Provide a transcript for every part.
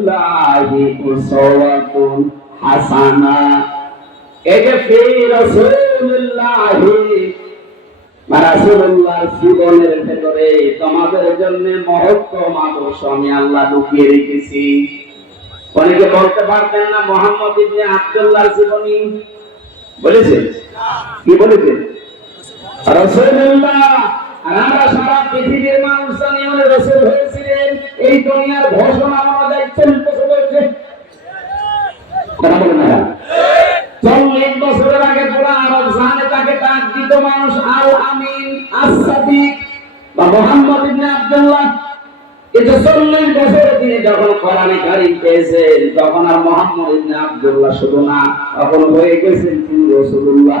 রাসূলিল্লাহি উসওয়াতুন হাসানা। এই যে ফি রাসূলিল্লাহি রাসূলুল্লাহর জীবনের ভেতরে তোমাদের জন্য মহত্তম আদর্শ আমি আল্লাহ লুকিয়ে রেখেছি। অনেকে বলতে পারবেন না, মোহাম্মদ ইবনে আব্দুল্লাহর জীবনী। বলেছেন? কি বলেছেন? রাসূলুল্লাহ আর আমরা সারা পৃথিবীর মানুষ জানি উনি রাসূল হয়েছিলেন। এই দুনিয়ার ঘোষণা আমাদের চল্লিশ হয়েছে। চল্লিশ বছরের আগে পুরা আরব জানে তাকে ডাক দিত মানুষ আল আমিন আসাদিক বা মোহাম্মদ ইবনে আব্দুল্লাহ। কিন্তু চল্লিশ বছরে তিনি যখন কোরআনে কারিম পেয়েছেন, তখন আর মোহাম্মদ ইবনে আব্দুল্লাহ শুধু না, তখন হয়ে গেছেন তিনি রসুল্লাহ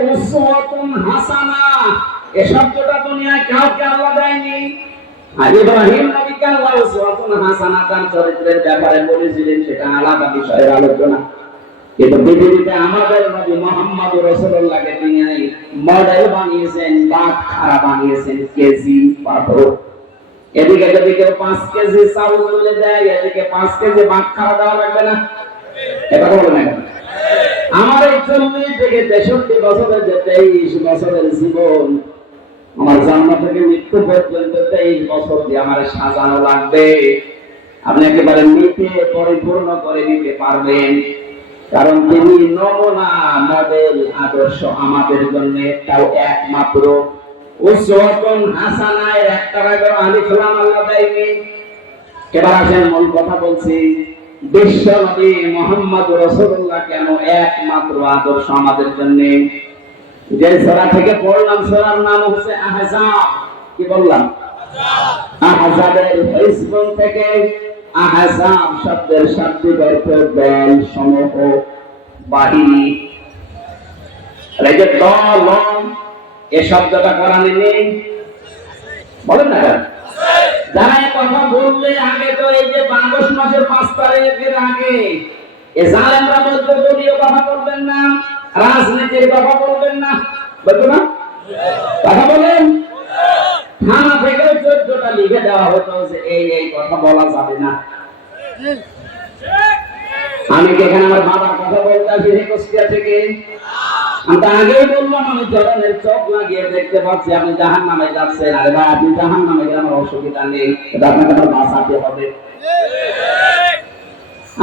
উসওয়াতুন হাসানা। এ শব্দটা দুনিয়ায় কাউকে আল্লাহ দেয়নি। আর ইব্রাহিম নবীকে আল্লাহ উসওয়াতুন হাসানা তার চরিত্রের ব্যাপারে বলেছিলেন, সেটা আলাদা বিষয়ের আলোচনা। কিন্তু পৃথিবীতে আমাদের নবী মোহাম্মদ রসুল্লাহকে তিনি মডেল বানিয়েছেন, বাঘ খাড়া বানিয়েছেন, কেজি পাথর। এদিকে যদি কেউ পাঁচ কেজি চাউল তুলে দেয়, এদিকে পাঁচ কেজি বাঘ খাড়া দেওয়া লাগবে না। এটা বলে এই চল্লিশ থেকে তেষট্টি বছরের যে তেইশ বছরের জীবন, আমার জন্ম থেকে মৃত্যু পর্যন্ত তেইশ বছর দিয়ে আমার সাজানো লাগবে। আপনি একেবারে নিতে, পরিপূর্ণ করে নিতে পারবেন। কারণ তিনি নমুনা মডেল আদর্শ আমাদের জন্য একটাও একমাত্র। উসওয়াতুন হাসানায় একটা আগে আলিফ লাম আল্লাহ দেয়নি। এবার আসেন মূল কথা বলছি। মোহাম্মদ রসুল্লাহ কেন একমাত্র আদর্শ আমাদের জন্য? যে থেকে পড়লাম নাম হচ্ছে কি বললাম? এই শব্দটা কোরআনে নেই। বলেন না? যারা কথা বললে আগে তো এই যে আগস্ট মাসের পাঁচ তারিখের আগে, এ জালেমরা বলতে, দলীয় কথা বলবেন না, রাজনীতির কথা বলবেন না। বলতো না? কথা বলেন? থানা থেকে চোদ্দটা লিখে দেওয়া হতো যে এই এই কথা বলা যাবে না। আমি কি এখানে আমার বাবার কথা বলতে আসি থেকে? আমি আগেই বললাম, আমি জলানের চোখ লাগিয়ে দেখতে পাচ্ছি, আপনি জাহান নামে যাচ্ছেন। আরে ভাই, আপনি জাহান নামে গেলে আমার অসুবিধা নেই আপনাকে আমার বাঁচাতে হবে।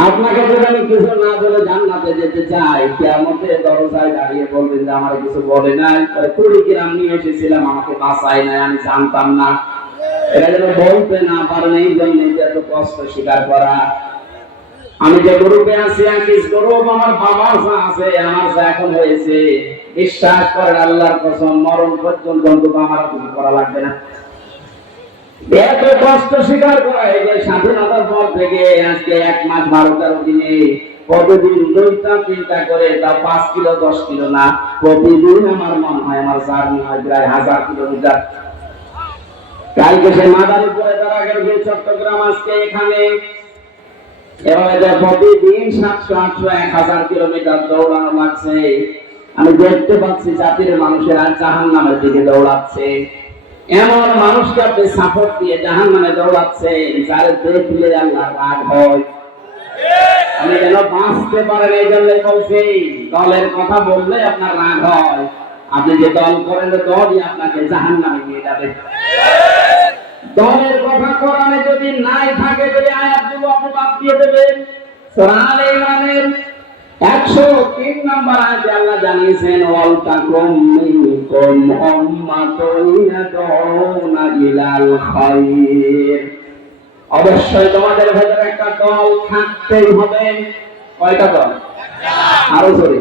আপনাকে যদি আমি কিছু না বলে জান্নাতে যেতে চাই দরজায় দাঁড়িয়ে বলবেন যে, আমার কিছু বলে নাই। কুড়ি গ্রাম নিয়ে এসেছিলাম, আমাকে বাঁচাই নাই, আমি জানতাম না। এটা যেন বলতে না পারেন এই জন্য এত কষ্ট স্বীকার করা। আমি যে গ্রুপে আছি আকিস গ্রুপ আমার বাবা আছে, আমার এখন হয়েছে, বিশ্বাস করেন আল্লাহর কসম, মরণ পর্যন্ত অন্তত আমার কিছু করা লাগবে না। এত কষ্ট স্বীকার স্বাধীনতার পর থেকে আজকে এক মাস বারো তেরো দিনে প্রতিদিন তিনটা করে তা পাঁচ কিলো, দশ কিলো না, প্রতিদিন আমার মনে হয়, আমার জার্নি হয় প্রায় হাজার কিলোমিটার। কালকে সে মাদারীপুরে তারা চট্টগ্রাম আজকে এখানে এভাবে যে প্রতিদিন সাতশো, আটশো, এক হাজার কিলোমিটার দৌড়ানো লাগছে। আমি দেখতে পাচ্ছি জাতির মানুষেরা জাহান নামের দিকে দৌড়াচ্ছে। এমন মানুষকে আপনি সাপোর্ট দিয়ে জাহান নামে দৌড়াচ্ছেন, যারে দেখলে আল্লাহ রাগ হয়। আপনি যেন বাঁচতে পারেন এই জন্য বলছি, দলের কথা বললে আপনার রাগ হয়। আপনি যে দল করেন দলই আপনাকে জাহান নামে নিয়ে যাবে। দলের কথা কোরআনে যদি নাই থাকে যদি আয়াতগুলো আপনি বাদ দিয়ে দেবেন। সূরা আলে ইমরানের 103 নম্বর আয়াতে আল্লাহ জানিয়েছেন, ওয়াল তাকুম মিনকুম উম্মাতুন ইয়াদউনা ইলাল খায়র অবশ্যই তোমাদের ভেতরে একটা দল থাকতেই হবে। কয়টা দল? আরও জোরে।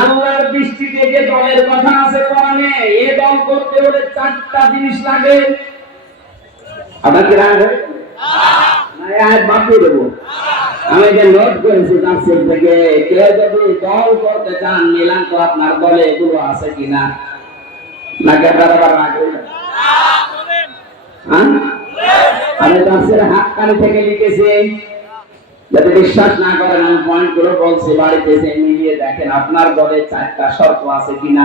আল্লাহর দৃষ্টিতে যে দলের কথা আছে কোরআনে, এ দল করতে হলে চারটা জিনিস লাগে। আপনার কি রাগ দেবো আমি? হ্যাঁ? যাতে বিশ্বাস না করেন, আমি পয়েন্টগুলো বলছি, বাড়িতে মিলিয়ে দেখেন, আপনার দলে চারটা শর্ত আছে কিনা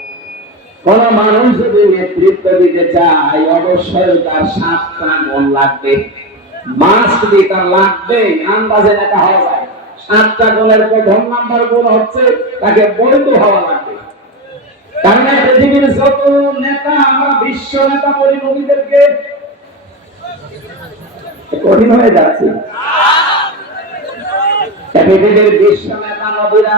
কোন মানুষ যদি নেতৃত্ব দিতে চায়, অবশ্যই তার সাতটা গুণ লাগবে। মাস্ট বি তার লাগবে, আন্দাজে নেতা হওয়া যায়। সাতটা গুণের প্রথম নাম্বার গুণ হচ্ছে, তাকে বৈধ হওয়া লাগবে। তার মানে পৃথিবীর যত নেতা, আমরা বিশ্ব নেতা বলি নবীদেরকে কঠিন হয়ে যাচ্ছে। পৃথিবীর বিশ্ব নেতা, নবীরা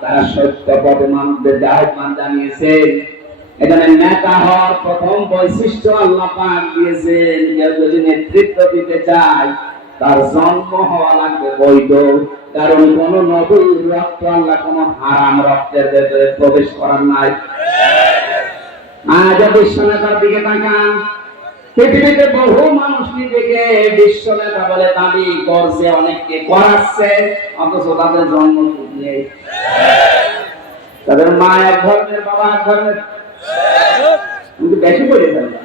তারা সত্য পথে মানুষদের আহ্বান জানিয়েছেন এখানে নেতা হওয়ার প্রথম বৈশিষ্ট্য আল্লাহ পাক দিয়েছেন, কেউ যদি নেতৃত্ব দিতে চায়, তার জন্ম হওয়া লাগবে বৈধ। কারণ কোন নবীর রক্ত আল্লাহ কোন হারাম রক্তের ভেতরে প্রবেশ করার নাই। আজ বিশ্ব নেতার দিকে তাকান পৃথিবীতে বহু মানুষ নিজেকে বিশ্ব নেতা বলে দাবি করছে, অনেককে করাচ্ছে, অথচ তাদের জন্ম নেই। তাদের মা এক ধরনের বাবা এক কিন্তু বেশি করে ফেলবে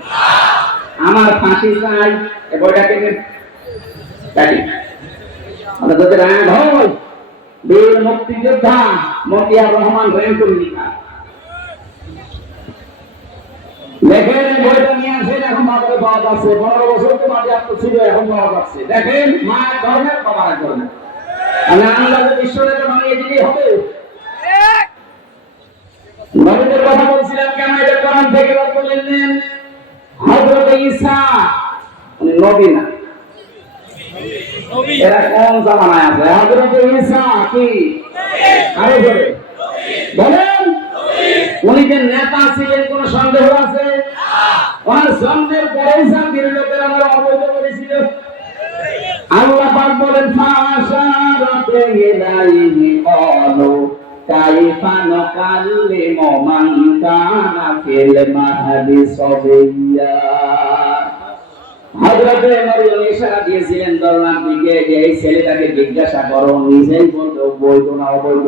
আমার ফাঁসি চাই বইটা কেটে কাটি যদি রাগ হয় বীর মুক্তিযোদ্ধা মতিয়ার রহমান রেন্টুল লিখা। বইটা নিয়ে আসেন, এখন পনেরো বছর তো ছিল, এখন দেখেন, মা এক ধরনের, বাবা এক ধরনের। দিলেই হবে। নবীদের কথা বলছিলাম, কেন এটা কোরআন থেকে বার করে নেন হযরত ঈসা নবী না। এরা কোন জামানায় আছে? ঈসা কি? আরে বলেন। উনি যে নেতা ছিলেন, কোন সন্দেহ আছে? ওনার সন্দেহের পরেই শান্তির লোকের আমার অবৈধ করেছিল। আল্লাহ পাক বলেন কানা হযরত ইশারা দিয়েছিলেন দিকে যে এই ছেলেটাকে জিজ্ঞাসা করো, নিজেই বলতো বৈধ না অবৈধ?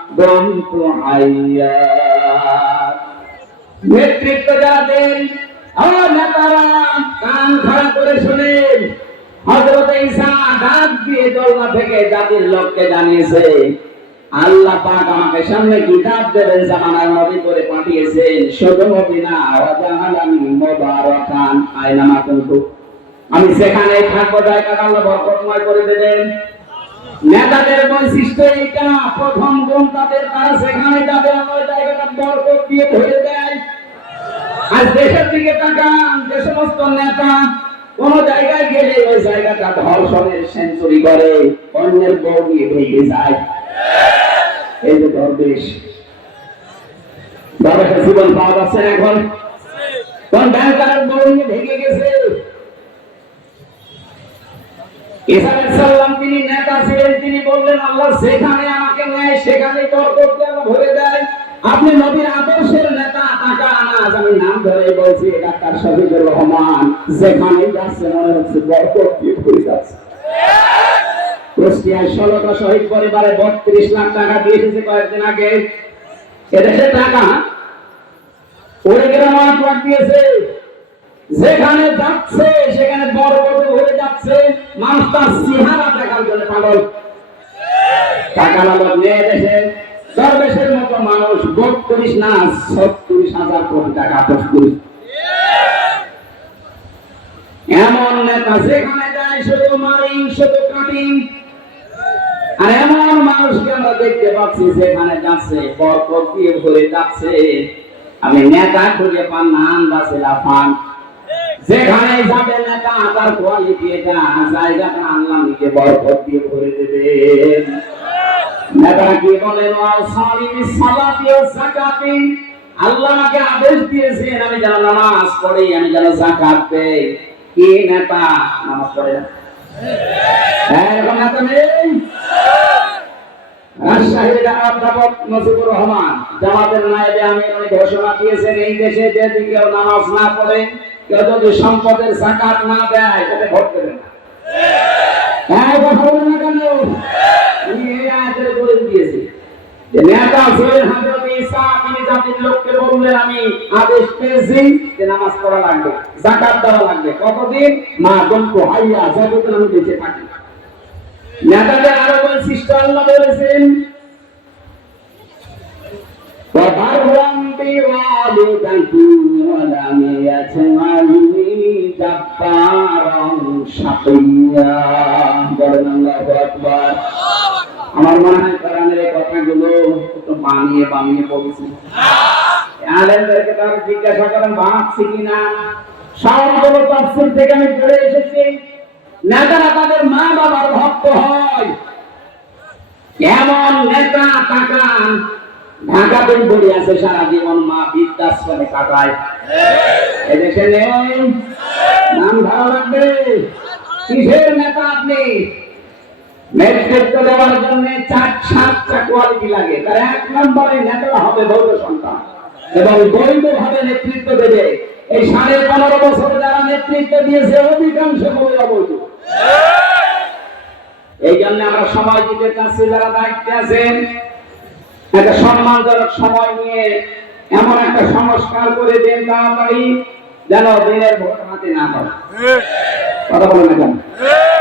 নেতৃত্ব আমার নেতারা কান খাড়া করে হজরত ঈসা ডাক দিয়ে দলমা থেকে জাতির লোককে জানিয়েছে, আল্লাহ পাক আমাকে সামনে কিতাব দেবেন, জামানার নবী করে পাঠিয়েছেন। আমি সেখানে থাকব জায়গা আল্লাহ বরকতময় করে দেবেন। নেতাদের বৈশিষ্ট্য এইটা, প্রথম গুণ তাদের, তারা সেখানে যাবে ওই জায়গাটা বরকত দিয়ে ভরে দেয়। আজ দেশের দিকে তাকান, যে সমস্ত নেতা কোন জায়গায় গেলে ওই জায়গাটা ধর্ষণের সেঞ্চুরি করে, অন্যের বউ নিয়ে ভেঙে যায়। এই যে দরবেশ। দরবেশের জীবন পাওয়া যাচ্ছে এখন। কোন ব্যাংকারের বউ নিয়ে ভেঙে গেছে? তিনি নেতা ছিলেন, তিনি বললেন, আল্লাহ যেখানে আমাকে নেয় সেখানে বরকত দিয়ে ভরে দেয়। আপনি নবীর আদর্শের নেতা, টাকা আনাজ আমি নাম ধরে বলছি ডাক্তার শহীদুর রহমান। যেখানে যাচ্ছে, মনে হচ্ছে বরকত দিয়ে ভরে যাচ্ছে। কুষ্টিয়ায় ষোলোটা শহীদ পরিবারে বত্রিশ লাখ টাকা দিয়ে এসেছে কয়েকদিন আগে। এদেশে টাকা ওরে গ্রাম দিয়েছে। যেখানে যাচ্ছে, সেখানে বড় বড় হয়ে যাচ্ছে। মানুষ তার চেহারা দেখার জন্য পাগল। টাকা লালন নিয়ে দেশে। দরবেশের মতো মানুষ বত্রিশ না, ছত্রিশ হাজার কোটি টাকা আপোষ করি। এমন নেতা যেখানে যায়, শুধু মারিং শুধু কাটিং আর এমন মানুষকে আমরা দেখতে পাচ্ছি যেখানে যাচ্ছে, বরকত দিয়ে ভরে যাচ্ছে। আমি নেতা খুঁজে পান না, আন্দাজে লাফান যেখানে যাবে নেতা তার কোয়ালিটি এটা জায়গাটা আল্লাহ নিজে বরকত দিয়ে ভরে নেতারা কি বলেন সালিমি ও আল্লাহ আমাকে আদেশ দিয়েছেন, আমি যেন নামাজ পড়ি, আমি যেন দেই। কি নেতা? নামাজ পড়ে না। হ্যাঁ রহমান, জামাতের নায়েবে উনি ঘোষণা দিয়েছেন, এই দেশে যদি কেউ নামাজ না পড়ে কেউ যদি সম্পদের জাকাত না দেয়, তাহলে ভোট দেবে না। হ্যাঁ আদেশ পেয়েছি নামাজ পড়া লাগবে কতদিন? মা দন্ত হাইয়া যতদিন আমি বেঁচে নেতাদের আরও বৈশিষ্ট্য বলেছেন وبرا بوالدتي ولم يجعلني جبارا شقيا বলেন আল্লাহু আকবার আমার মনে হয় কোরআনের এই কথাগুলো একটু বানিয়ে বানিয়ে বলছি আলেমদেরকে তার জিজ্ঞাসা করেন ভাবছি কিনা সবগুলো তাফসীর থেকে আমি পড়ে এসেছি নেতারা তাদের মা বাবার ভক্ত হয় এমন নেতা তাকান ঢাকাতে পড়ে আছে সারা জীবন মা বৃদ্ধাশ্রমে কাটায়। এদেশে নেই নাম ভালো লাগবে। কিসের নেতা আপনি? নেতৃত্ব দেওয়ার জন্য চার সাতটা কোয়ালিটি লাগে। তার এক নম্বরে নেতা হবে বৈধ সন্তান এবং বৈধ ভাবে নেতৃত্ব দেবে। এই সাড়ে পনেরো বছর যারা নেতৃত্ব দিয়েছে অধিকাংশ বলে অবৈধ। এই জন্য আমরা সময় দিতে চাচ্ছি যারা দায়িত্বে আছেন একটা সম্মানজনক সময় নিয়ে এমন একটা সংস্কার করে দেন তাড়াতাড়ি, যেন দিনের ভোট হাতে না হয় কথা না কেন?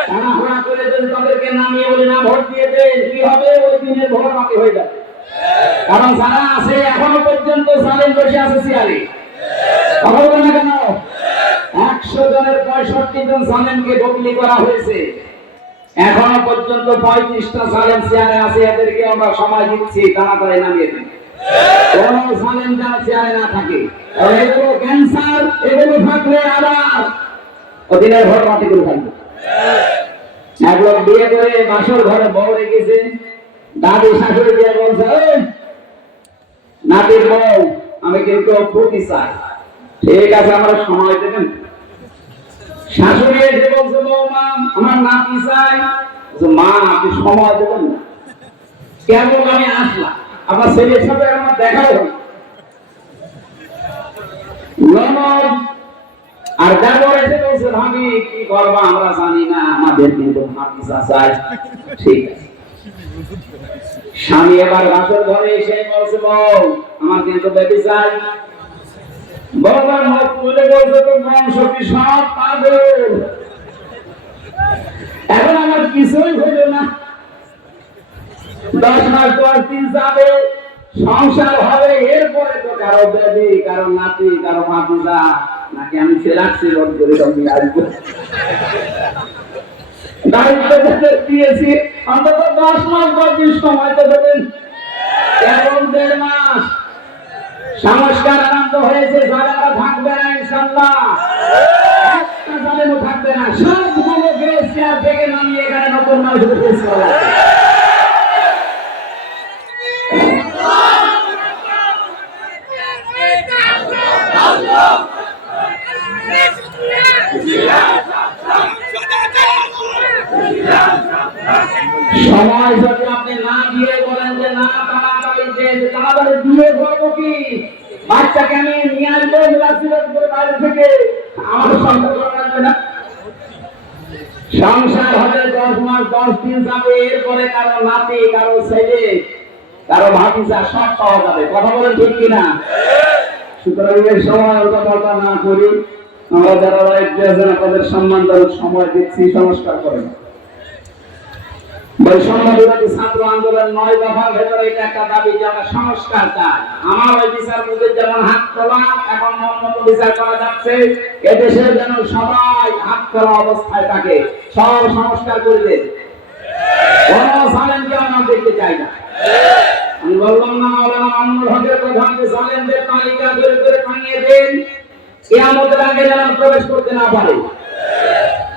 তাড়াহুড়া করে যদি তাদেরকে নামিয়ে বলে, না, ভোট দিয়ে দেন, কি হবে? ওই দিনের ভোট হয়ে যাবে। কারণ যারা আছে, এখনও পর্যন্ত জালেম বসে আছে সিয়ারে কথা না কেন? একশো জনের পঁয়ষট্টি জন জালেমকে বদলি করা হয়েছে। এখনও পর্যন্ত পঁয়ত্রিশটা সালেম চেয়ারে আছে, এদেরকে আমরা সময় দিচ্ছি, তাড়াতাড়ি নামিয়ে ঘর এক বিয়ে করে বাসর ঘরে রেখেছে আমি কিন্তু ঠিক আছে, আমরা সময় দেবেন। শাশুড়ি এসে বলছে বৌমা আমার নাতি চাই মা, আপনি সময় দেবেন না। কেমন আমি আসলাম? আমার ছেলের সাথে আমার দেখা হলো। আর দেবর এসে বলছে, ভাবি, কি করবা আমরা জানি না, আমাদের কিন্তু ভাবিসা চাই ঠিক আছে। স্বামী এবার বাসর ঘরে এসে বলছে, বউ, আমার কিন্তু বেবি চাই। বাবার মুখ তুলে বলছে তো বংশ কি সব পাগল। এখন আমার কিছুই হইল না। দশ মাস দশ দিন যাবে, সংসার হবে, এরপরে তো কারও বেবি কারও নাতি, কারও মাতুদা, নাকি আমি ফেরাচ্ছি রোড করে সঙ্গে আসব। দায়িত্ব যাদের দিয়েছি, অন্তত দশ মাস পঁচিশ সময় তো দেবেন। এখন দেড় মাস সংস্কার আরম্ভ হয়েছে যারা থাকবে না ইনশাল্লাহ একটা থাকবে না সবগুলো গ্রেস চেয়ার থেকে নামিয়ে এখানে নতুন মানুষ করা সময় যদি আপনি না দিয়ে কি? বাচ্চাকে আমি নিয়ে আসব বাইরে থেকে। আমার লাগবে না। সংসার হবে দশ মাস, দশ দিন যাবে, এরপরে কারও নাতি, কারও ছেলে, কারও সব পাওয়া যাবে। কথা ঠিক কিনা? সুতরাং এর সময় কথা না করি। আমরা যারা আছেন, আপনাদের সম্মান সময় দিচ্ছি। সংস্কার করেন। বৈষম্য বিরোধী ছাত্র আন্দোলন নয় দফার ভেতরে এটা একটা দাবি যে আমরা সংস্কার চাই। আমার ওই বিচারপতির যেমন হাত তোলা, এখন মন বিচার করা যাচ্ছে। এদেশে যেন সবাই হাত তোলা অবস্থায় থাকে। সব সংস্কার করে দেন। কোন আমরা দেখতে চাই না। আমি বললাম, না মাওলানা মামুনুল হকের প্রধান যে সালেমদের তালিকা ধরে ধরে ভাঙিয়ে দেন, কিয়ামতের আগে যেন প্রবেশ করতে না পারে।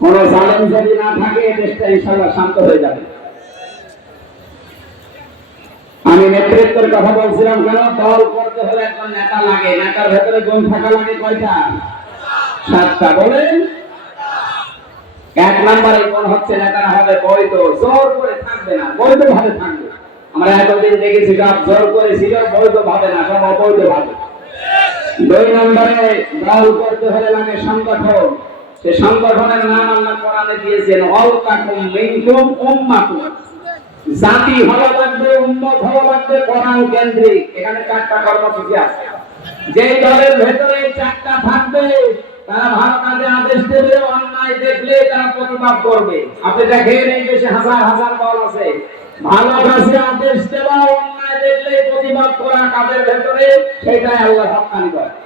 কোন জালেম যদি না থাকে দেশটা ইনশাআল্লাহ শান্ত হয়ে যাবে। আমি নেতৃত্বের কথা বলছিলাম কেন? দল করতে হলে একজন নেতা লাগে। নেতার ভেতরে গুণ থাকা লাগে কয়টা? সাতটা। বলেন। এক নম্বরে কোন হচ্ছে নেতারা হবে বৈধ। জোর করে থাকবে না। বৈধ ভাবে থাকবে। আমরা এতদিন দেখেছি, সব জোর করে ছিল বৈধ ভাবে না সব অবৈধ ভাবে দুই নম্বরে দল করতে হলে লাগে সংগঠন। সে সংগঠনের নাম আল্লাহ কোরআনে দিয়েছেন অল তাকুম মিনকুম উম্মাতুন। জাতি ভালো লাগবে, উম্মত ভালো লাগবে, কোরআন কেন্দ্রিক। এখানে চারটা কর্মসূচি আছে। যে দলের ভেতরে চারটা থাকবে, তারা ভালো কাজে আদেশ দেবে, অন্যায় দেখলে তারা প্রতিবাদ করবে। আপনি দেখেন এই দেশে হাজার হাজার দল আছে। ভালো কাজে আদেশ দেওয়া, অন্যায় দেখলে প্রতিবাদ করা কাজের ভেতরে, সেটাই আল্লাহ হকানি করে।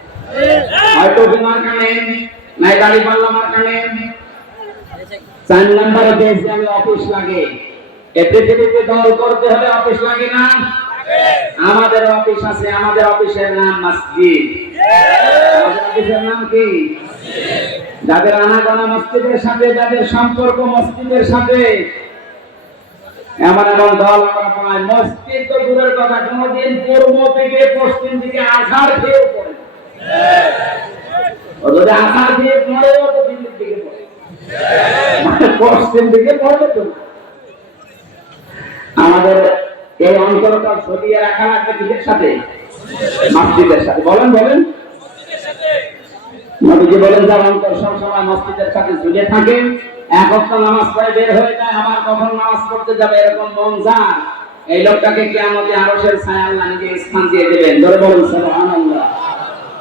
আমাদের অফিস আছে আমাদের অফিসের নাম মসজিদ অফিসের নাম কি যাদের আনাগোনা মসজিদের সাথে যাদের সম্পর্ক মসজিদের সাথে এমন এমন দল আমরা মসজিদ তো দূরের কথা কোনোদিন পূর্ব থেকে পশ্চিম দিকে আধার খেয়েও পড়ে যদি খেয়ে পড়েও তো দিল্লির দিকে পড়ে। মানে পশ্চিম দিকে পড়বে তো আমাদের এই অন্তরটা সরিয়ে রাখা লাগবে কিসের সাথে? মসজিদের সাথে। বলেন বলেন। নবীজি বলেন, যার অন্তর সবসময় মসজিদের সাথে ঝুলে থাকে, এক অক্ট নামাজ পড়ে বের হয়ে যায়, আবার কখন নামাজ পড়তে যাবে এরকম মন এই লোকটাকে কিয়ামতে আরশের ছায়া আল্লাহ নিজে স্থান দিয়ে দেবেন। ধরে বলুন, সুবহানাল্লাহ।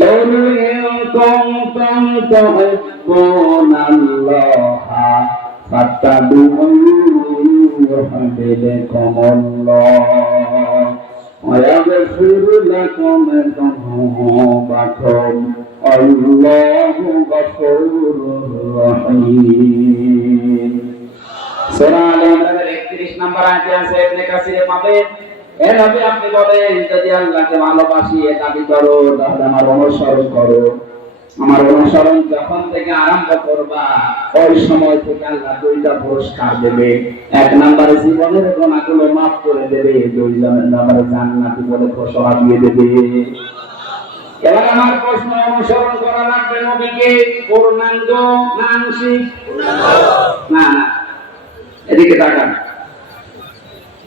قل إن كنتم تحبون الله فاتبعوني يحببكم الله ويغفر لكم ذنوبكم والله غفور رحيم সূরা আলে ইমরানের 31 নম্বর আয়াতে আছে ইবনে কাসিরে পাবেন এভাবে আপনি বলেন, যদি আল্লাহকে ভালোবাসি, এ দাবি করো, তাহলে আমার অনুসরণ করো। আমার অনুসরণ যখন থেকে আরম্ভ করবা, ওই সময় থেকে আল্লাহ দুইটা পুরস্কার দেবে। এক নম্বরে জীবনের গুণাগুলো মাফ করে দেবে দুই নম্বরে জান্নাতি বলে ঘোষণা দিয়ে দেবে। এবার আমার প্রশ্ন, অনুসরণ করা লাগবে নবীকে? পূর্ণাঙ্গ না আংশিক? না না। এদিকে তাকান।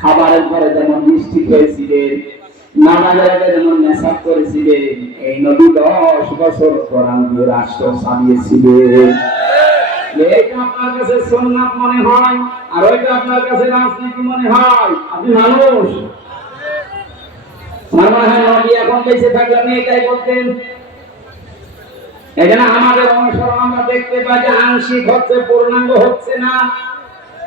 খাবারের পরে যেমন মিষ্টি খেয়েছিলেন নামাজের আগে যেমন নেশা করেছিলেন, এই নবী দশ বছর কোরআন দিয়ে রাষ্ট্র চালিয়েছিলেন। আপনার কাছে মনে হয়, আর ওইটা আপনার কাছে রাজনীতি মনে হয়? আপনি মানুষ। আমার আমাদের অনুসরণ আমরা দেখতে পাই যে আংশিক হচ্ছে, পূর্ণাঙ্গ হচ্ছে না।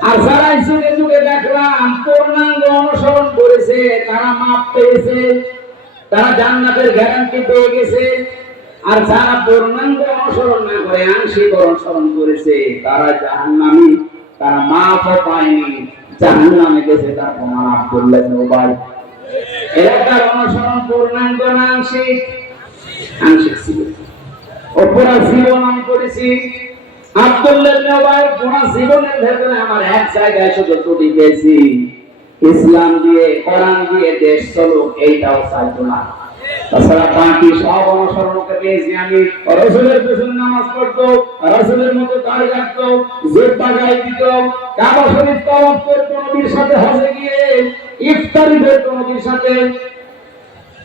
আর যারা যুগে যুগে দেখলাম, পূর্ণাঙ্গ অনুসরণ করেছে, তারা মাপ পেয়েছে, তারা জান্নাতের গ্যারান্টি পেয়ে গেছে, আর যারা পূর্ণাঙ্গ অনুসরণ না করে আংশিক অনুসরণ করেছে, তারা জাহান্নামী, তারা মাপও পায়নি, জাহান্নামে গেছে, তার প্রমাণ আব্দুল্লাহ নবাই এলাকার অনুসরণ পূর্ণাঙ্গ না আংশিক? আংশিক ছিল। অপরা জীবন আমি করেছি। ইসলাম দিয়ে, কোরআন দিয়ে দেশ এইটাও চাইতো না। তাছাড়া বাকি সব অনুসরণকে পেয়েছি আমি। রসুলের পেছনে নামাজ পড়তো, রসুলের মতো দিত, কাবা শরীফ তওয়াফ করতো নবীর সাথে, হজে গিয়ে ইফতারি করতো নবীর সাথে।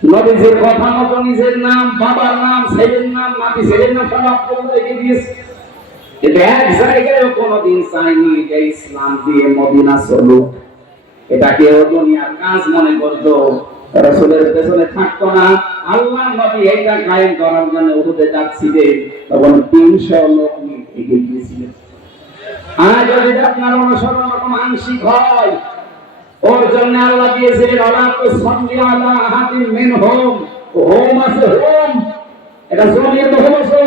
নবীজির কথা মতো নিজের নাম, বাবার নাম, ছেলের নাম, নাতি, ছেলের নাম সব রেখে দিয়েছে। এক জায়গায় কোনোদিন চাইনি যে ইসলাম দিয়ে মদিনা চলুক। এটা কেউ দুনিয়ার কাজ মনে করতো, রসুলের পেছনে থাকতো না। আল্লাহ নবী এটা কায়েম করার জন্য উহুদে যাচ্ছিলেন, তখন তিনশো লোক নিয়ে গিয়েছিলেন। আর যদি আপনার অনুসরণ রকম আংশিক হয়, ওর জন্য আল্লাহ দিয়েছিলেন তো সন্ধ্যা আলা আহাদিন মিন হোম হোম আছে হোম। এটা জমিয়ে বহু বছর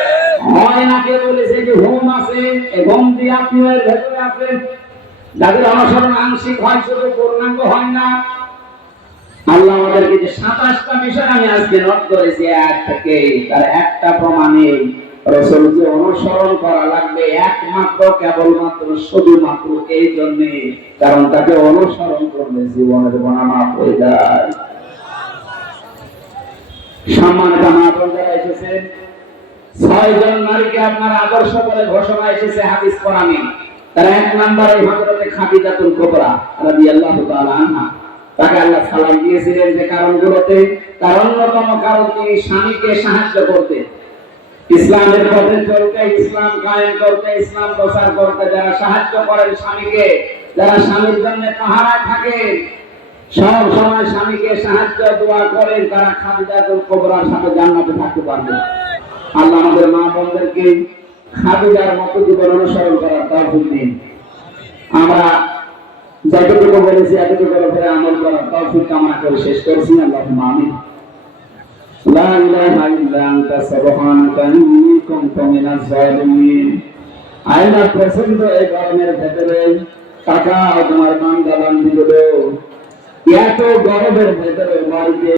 না কে বলেছে যে হোম আছে? হোম দিয়ে আপনি ভেতরে আছেন যাদের অনুসরণ আংশিক হয়, শুধু পূর্ণাঙ্গ হয় না। আল্লাহ আমাদেরকে যে সাতাশটা বিষয় আমি আজকে নোট করেছি, এক থেকে তার একটা প্রমাণে রসুলকে অনুসরণ করা লাগবে, একমাত্র কেবলমাত্র, শুধুমাত্র এই জন্যে, কারণ তাকে অনুসরণ করলে জীবনের গোনা মাফ হয়ে যায়। সম্মানিত মা এসেছেন। ছয়জন নারীকে আপনার আদর্শ বলে ঘোষণা এসেছে হাদিস কোরআনে। তার এক নম্বরে হযরতে খাদিজাতুল কুবরা রাদিয়াল্লাহু তাআলা আনহা। তাকে আল্লাহ সালাম দিয়েছিলেন যে কারণগুলোতে তার অন্যতম কারণ তিনি স্বামীকে সাহায্য করতে। ইসলামের পথে চলতে, ইসলাম কায়েম করতে, ইসলাম প্রচার করতে যারা সাহায্য করেন স্বামীকে, যারা স্বামীর জন্য পাহারায় থাকে, সব সময় স্বামীকে সাহায্য, দোয়া করেন, তারা খাদিজাতুল কুবরার সাথে জান্নাতে থাকতে পারবে আল্লাহ আমাদের মা বোনদেরকে খাদিজার মতো জীবন অনুসরণ করার তৌফিক দিন। আমরা যতটুকু বলেছি, এতটুকু উপরে আমল করার তৌফিক কামনা করে শেষ করছি। আল্লাহ সুবহানাকা ইন্নী কুনতু মিনাজ জালিমিন আয়না প্রচণ্ড এই গরমের ভেতরে। টাকা তোমার বান্দা বান্দিগুলো এত গরমের ভেতরে বাড়িতে